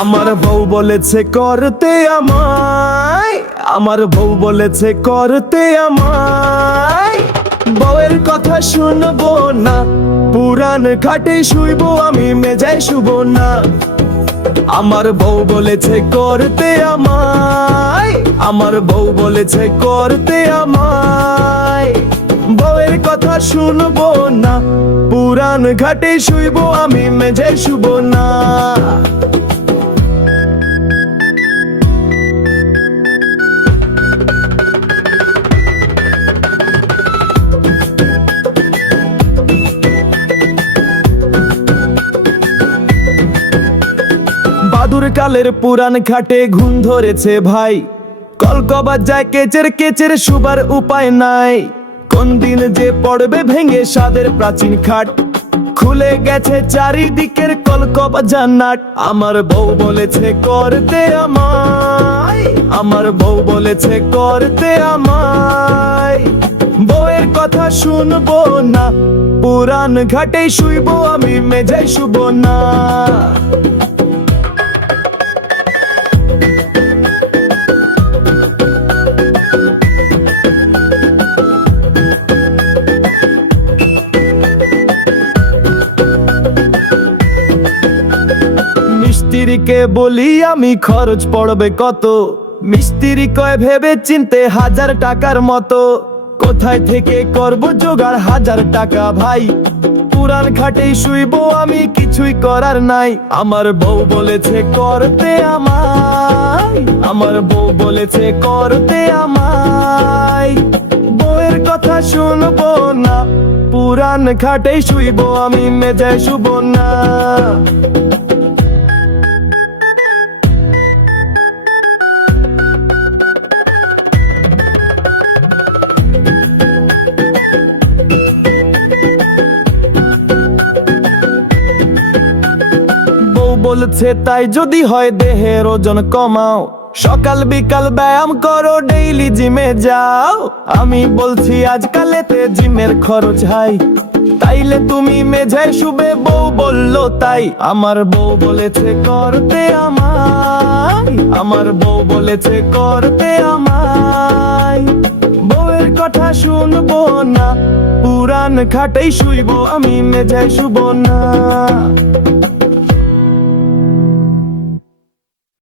আমার বউ বলেছে করতে আমায়, আমার বউ বলেছে করতে আমায়। বউয়ের কথা শুনবো না, পুরান খাটে শুইবো আমি, মেজায় শুব না। আমার বউ বলেছে করতে আমায়, আমার বউ বলেছে করতে আমায়। বউয়ের কথা শুনবো না, পুরান ঘাটে শুইবো আমি, মেজায় শুব না। বাদুর কালের পুরান খাটে ঘুম ধরেছে ভাই, কলকবা যায় কেচের কেচের শুবার উপায় নাই। কোন দিন যে পড়বে ভেঙে সাদের প্রাচীন খাট, খুলে গেছে চারিদিকের কলকবা জান্নাত। আমার বউ বলেছে করতে আমায়, আমার বউ বলেছে করতে আমায়। বউয়ের কথা শুনবো না, পুরান ঘাটে শুইবো আমি, মেজায় শুব না। মিস্ত্রিকে বলি আমি খরচ পড়বে কত, মিস্ত্রি কয় ভেবে চিনতে 1000 টাকার মতো। কোথায় থেকে করব জোগাড় 1000 টাকা ভাই, পুরান খাটেই শুইবো আমি, কিছুই করার নাই। আমার বউ বলেছে করতে আমায়, আমার বউ বলেছে করতে আমায়। বউয়ের কথা শুনবো না, পুরান খাটেই শুইবো আমি, মেজায় শুব না। বলছে তাই যদি হয় দেহের ওজন কমাও, সকাল বিকাল ব্যায়াম করো, ডেইলি জিমে যাও। আমি বলছি আজকালেতে জিমের খরচ হাই, তাইলে তুমি মেঝায় শুবে, বউ বলল তাই। আমার বউ বলেছে করতে আমায়, আমার বউ বলেছে করতে আমায়। বউয়ের কথা শুনবো না, পুরান খাটেই শুইবো আমি, মেঝায় শুব না।